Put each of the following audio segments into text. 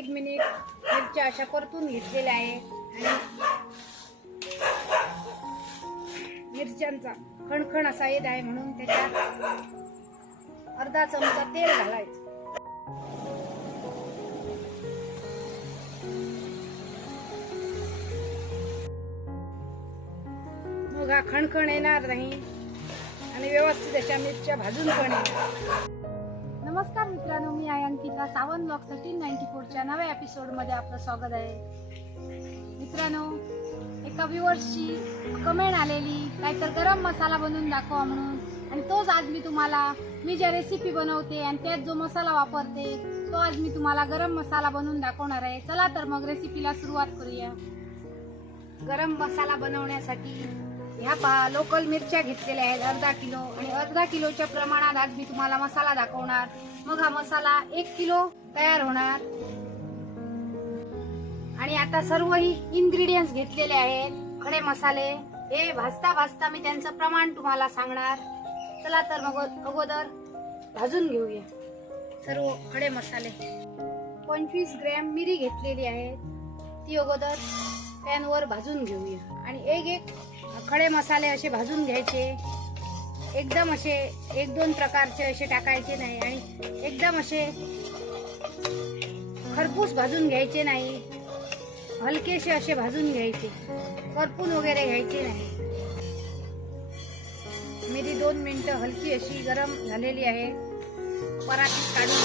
1 minute मिरच्या अशा परतून घेतलेल्या आहे आणि मिरच्यांचा खणखण असा येत आहे म्हणून त्याच्यात अर्धा चमचा तेल घालायचं. मग हा खणखण येणार नाही आणि व्यवस्थित अशा मिरच्या भाजून पण येणार. नमस्कार मित्रांनो, मी आहे अंकिता. सावंत ब्लॉग 1394च्या नव्या एपिसोडमध्ये आपलं स्वागत आहे. मित्रांनो, एका व्ह्यूअर्सची कमेंट आलेली काहीतरी गरम मसाला बनवून दाखवा म्हणून, आणि तोच आज मी तुम्हाला, मी ज्या रेसिपी बनवते आणि त्यात जो मसाला वापरते तो आज मी तुम्हाला गरम मसाला बनवून दाखवणार आहे. चला तर मग रेसिपीला सुरुवात करूया. गरम मसाला बनवण्यासाठी ह्या लोकल मिरच्या घेतलेल्या आहेत अर्धा किलो, आणि अर्धा किलोच्या प्रमाणात आज मी तुम्हाला मसाला दाखवणार. मग हा मसाला 1 किलो तयार होणार. आणि आता सर्व ही इन्ग्रेडियंट्स घेतलेले आहेत खडे मसाले. हे भाजता भाजता मी त्यांचं प्रमाण तुम्हाला सांगणार. चला तर मग अगोदर भाजून घेऊया सर्व खडे मसाले. 25 ग्रॅम मिरी घेतलेली आहे, ती अगोदर पॅनवर भाजून घेऊया. आणि एक खडे मसाले असे भाजून घ्यायचे. एकदम असे 1-2 प्रकारचे असे टाकायचे नाही, आणि एकदम असे खरपूस भाजून घ्यायचे नाही. हलकेसे असे भाजून घ्यायचे, करपून वगैरे घ्यायचे नाही. मिरी 2 मिनिटं हलकी अशी गरम झालेली आहे. परातीत काढून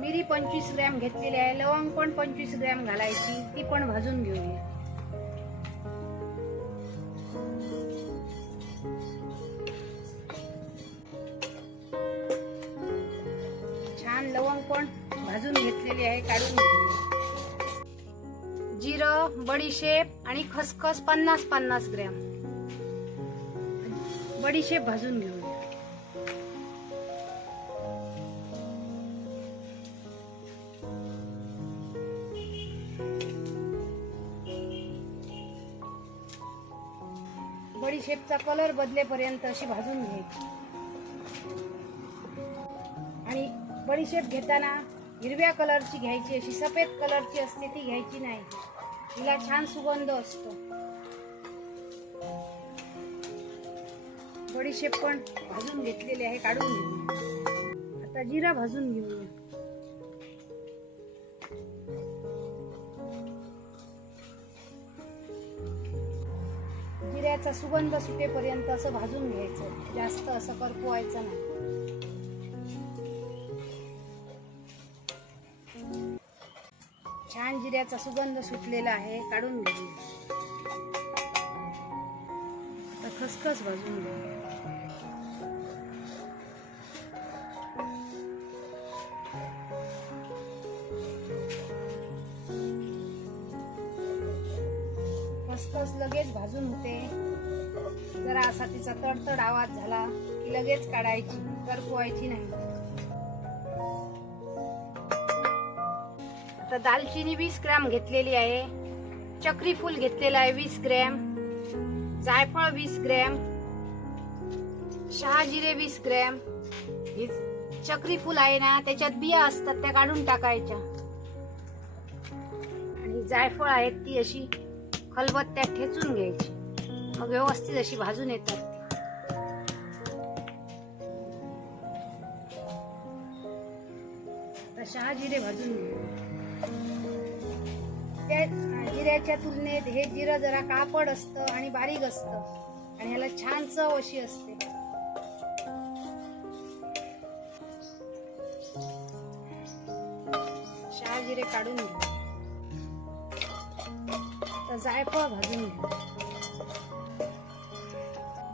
मिरी 25 ग्रॅम घेतलेली आहे. लवंग पण 25 ग्रॅम घालायची, ती पण भाजून घेऊया. छान लवंग पण भाजून घेतलेली आहे, काढून घेऊया. जिरं, बडीशेप आणि खसखस 50-50 ग्रॅम. बडीशेप भाजून घेऊया. बडीशेपचा कलर बदलेपर्यंत अशी भाजून घ्यायची. आणि बडीशेप घेताना हिरव्या कलरची घ्यायची, अशी सफेद कलरची असते ती घ्यायची नाही. हिला छान सुगंध असतो. बडीशेप पण भाजून घेतलेली आहे, काढून घेऊया. आता जिरा भाजून घेऊया. जिऱ्याचा सुगंध सुटेपर्यंत असं भाजून घ्यायचं, जास्त असं करपवायचं नाही. छान जिऱ्याचा सुगंध सुटलेला आहे, काढून घेऊया. आता खसखस भाजून घेऊया. खसखस लगेच भाजून होते. जरा असा तिचा तडतड आवाज झाला की लगेच काढायची, करपवायची नाही. आता दालचिनी 20 ग्रॅम घेतलेली आहे. चक्री फूल घेतलेला आहे 20 ग्रॅम. जायफळ 20 ग्रॅम. शहाजिरे 20 ग्रॅम. हे चक्री फूल आहे ना, त्याच्यात बिया असतात, त्या काढून टाकायच्या. आणि जायफळ आहेत ती अशी खलबत्त्यात ठेचून घ्यायची, मग व्यवस्थित अशी भाजून येतात. आता शहाजिरे भाजून घेऊ. त्या जिऱ्याच्या तुलनेत हे जिरं जरा काळपट असतं आणि बारीक असतं, आणि ह्याला छान चव अशी असते. शहाजिरे काढून घेऊ. आता जायफळ भाजून घेऊ.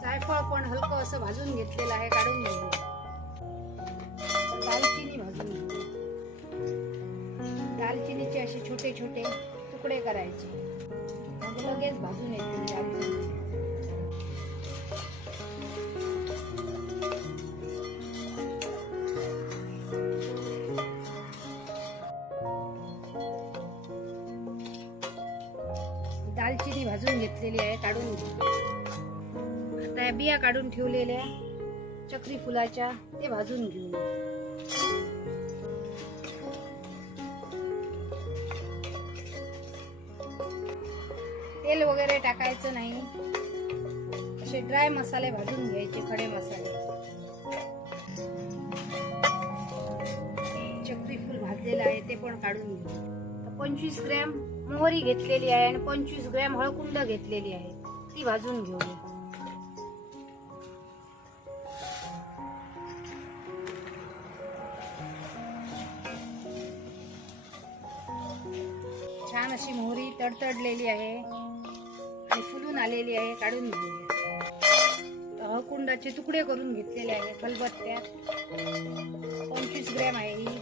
जायफळ पण हलकं असं भाजून घेतलेलं आहे, काढून घेऊ. दालचिनी भाजून घेऊ. दालचिनीचे असे छोटे छोटे तुकडे करायचे, मग लगेच भाजून येतील दालचिनी. दालचिनी भाजून घेतलेली आहे, काढून घेऊ. आता या बिया काढून ठेवलेल्या चक्री फुलाच्या ते भाजून घेऊ. तेल वगैरे टाकायचं नाही, असे ड्राय मसाले भाजून घ्यायचे, खडे मसाले. चक्री फूल भाजलेलं आहे ते पण काढून घेऊ. 25 ग्रॅम मोहरी घेतलेली आहे आणि 25 ग्रॅम हळकुंड घेतलेली आहे, ती भाजून घेऊया. छान अशी मोहरी तडतडलेली आहे आणि फुलून आलेली आहे, काढून घेऊया. हळकुंडाचे तुकडे करून घेतलेले आहे खलबत्त्यात. 25 ग्रॅम आहे ही,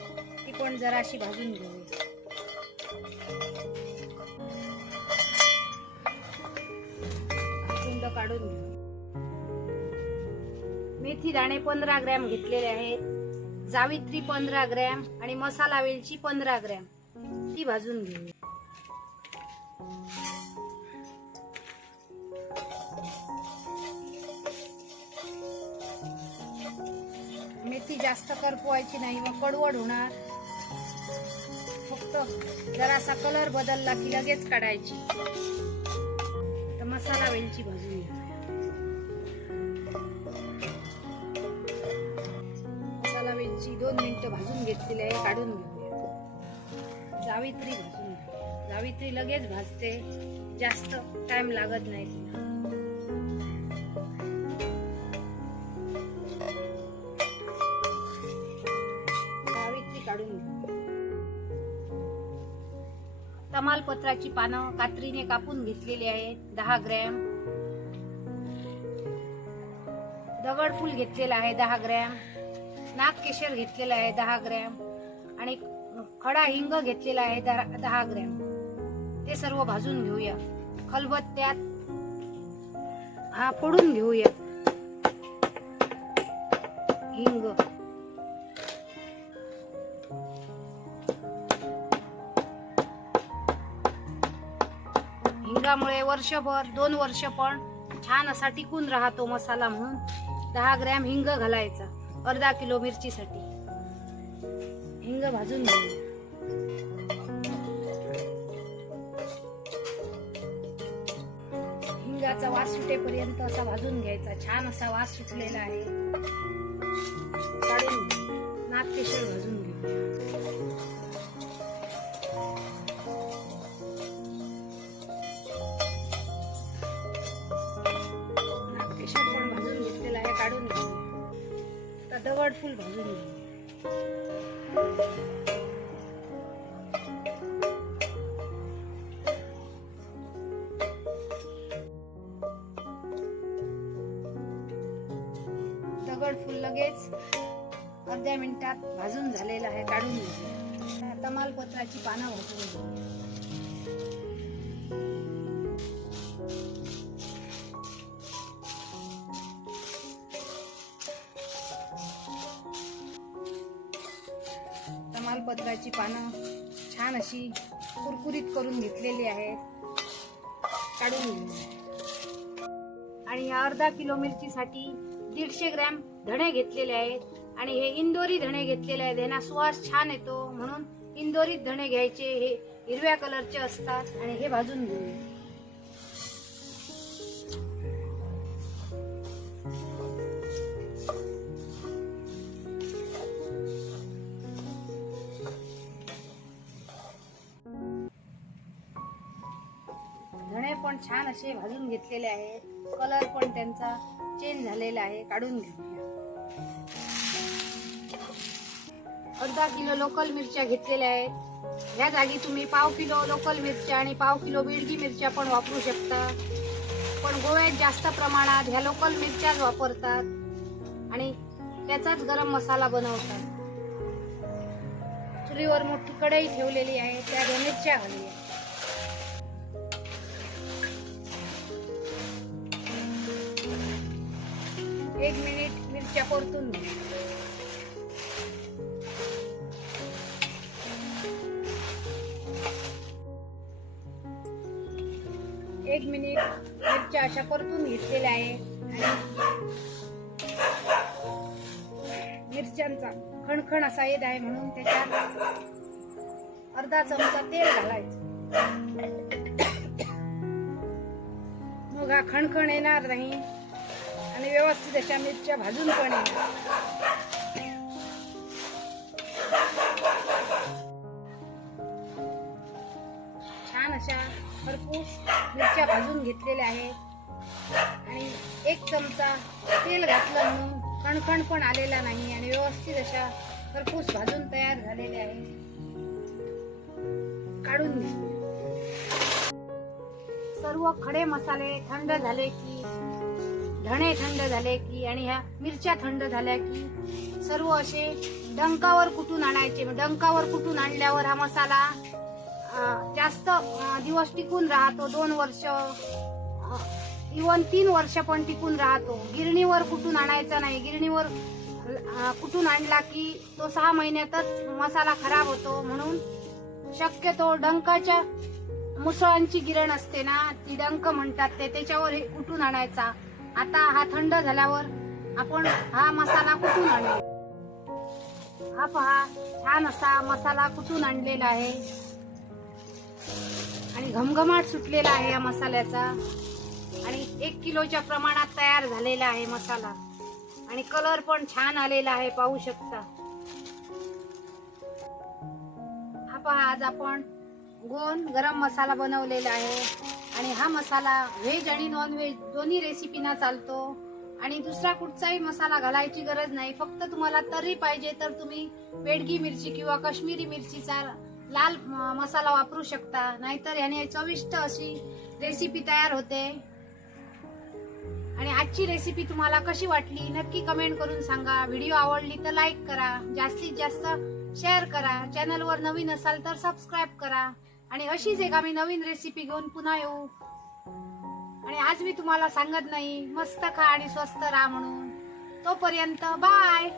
ती पण जराशी भाजून घेऊया. हळकुंड काढून घेऊ. मेथी दाणे 15 ग्रॅम घेतलेले आहेत, जावित्री 15 ग्रॅम आणि मसाला वेलची 15 ग्रॅम, ती भाजून घेऊया. मेथी जास्त करपवायची नाही, मग कडवड होणार. फक्त जरासा कलर बदलला की लगेच काढायची. तर मसाला वेलची भाजून घ्या. मसाला वेलची 2 मिनिटं भाजून घेतलेली आहे, काढून घेऊया. जावित्री भाजून घ्या. जावित्री लगेच भाजते, जास्त टाइम लागत नाही तिला. तमालपत्राची पानं कात्रीने कापून घेतलेली आहेत 10 ग्रॅम. दगडफूल घेतलेला आहे 10 ग्रॅम. नागकेशर घेतलेला आहे 10 ग्रॅम आणि खडा हिंग घेतलेला आहे 10 ग्रॅम. ते सर्व भाजून घेऊया. खलबत्त्यात फोडून घेऊया हिंग. हिंगामुळे वर्षभर 2 वर्ष पण छान असा टिकून राहतो मसाला, म्हणून 10 ग्रॅम हिंग घालायचा. अर्धा किलो मिरचीसाठी हिंग भाजून घेऊ. हिंगाचा वास सुटेपर्यंत असा भाजून घ्यायचा. छान असा वास सुटलेला आहे, काढून घेऊ. नागकेशर भाजून घेऊ. काढून घेऊ. तर दगडफूल भाजून घेऊ. दगडफूल लगेच अर्ध्या मिनिटात भाजून झालेलं आहे, काढून घेऊ. तमालपत्राची पानं भाजून घेऊ. तमालपत्राची पानं छान अशी कुरकुरीत करून घेतलेली आहेत, काढून घेऊ. आणि या अर्धा किलो मिरचीसाठी 150 ग्रॅम धणे घेतलेले आहेत आणि हे इंदोरी धणे घेतलेले आहेत. ह्यांना सुवास छान येतो म्हणून इंदोरी धणे घ्यायचे. हे हिरव्या कलरचे असतात आणि हे भाजून घेऊ. धणे पण छान असे भाजून घेतलेले आहेत. कलर पण त्यांचा चेंज झालेला आहे, काढून घेऊया. अर्धा किलो लोकल मिरच्या घेतलेल्या आहेत. या जागी तुम्ही पाव किलो लोकल मिरच्या आणि पाव किलो बेडगी मिरच्या पण वापरू शकता, पण गोव्यात जास्त प्रमाणात ह्या लोकल मिरच्याच वापरतात आणि त्याचाच गरम मसाला बनवतात. चुलीवर मोठी कढई ठेवलेली आहे, त्या मिरच्या घालूया. एक मिनिट मिरच्या परतून घ्या. एक मिनिट मिरच्या अशा परतून घेतलेल्या आहे आणि मिरच्यांचा खणखण असा येत आहे म्हणून त्याच्यात अर्धा चमचा तेल घालायचं. बघा खणखण येणार नाही आणि व्यवस्थित अशा मिरच्या भाजून पण येणार. छान अशा खरपूस मिरच्या भाजून घेतलेल्या आहेत आणि 1 चमचा तेल घातलं म्हणून खणखण पण आलेला नाही आणि व्यवस्थित अशा खरपूस भाजून तयार झालेल्या आहेत. काढून घेऊ. सर्व खडे मसाले थंड झाले की, धणे थंड झाले की आणि ह्या मिरच्या थंड झाल्या की सर्व असे डंकावर कुटून आणायचे. डंकावर कुटून आणल्यावर हा मसाला जास्त दिवस टिकून राहतो. 2 वर्ष इवन 3 वर्ष पण टिकून राहतो. गिरणीवर कुटून आणायचा नाही. गिरणीवर कुटून आणला की तो 6 महिन्यातच मसाला खराब होतो. म्हणून शक्यतो डंकाच्या मुसळांची गिरण असते ना, ती डंक म्हणतात ते, त्याच्यावर हे कुटून आणायचा. आता हा थंड झाल्यावर आपण हा मसाला कुटून आणू. हा पहा छान असा मसाला कुटून आणलेला आहे आणि घमघमाट सुटलेला आहे या मसाल्याचा आणि 1 किलोच्या प्रमाणात तयार झालेला आहे मसाला आणि कलर पण छान आलेला आहे, पाहू शकता. हा पहा आज आपण गोन गरम मसाला बनवलेला आहे आणि हा मसाला व्हेज आणि नॉन व्हेज दोन्ही रेसिपीना चालतो आणि दुसरा कुठचाही मसाला घालायची गरज नाही. फक्त तुम्हाला तर्री पाहिजे तर तुम्ही बेडगी मिरची किंवा काश्मीरी मिरचीचा लाल मसाला वापरू शकता. नाहीतर याने चविष्ट अशी रेसिपी तयार होते. आणि आजची रेसिपी तुम्हाला कशी वाटली नक्की कमेंट करून सांगा. व्हिडिओ आवडली तर लाईक करा, जास्तीत जास्त शेअर करा. चॅनलवर नवीन असाल तर सबस्क्राईब करा आणि अशीच एक आम्ही नवीन रेसिपी घेऊन पुन्हा येऊ. आणि आज मी तुम्हाला सांगत नाही मस्त खा आणि स्वस्त राहा म्हणून. तोपर्यंत बाय.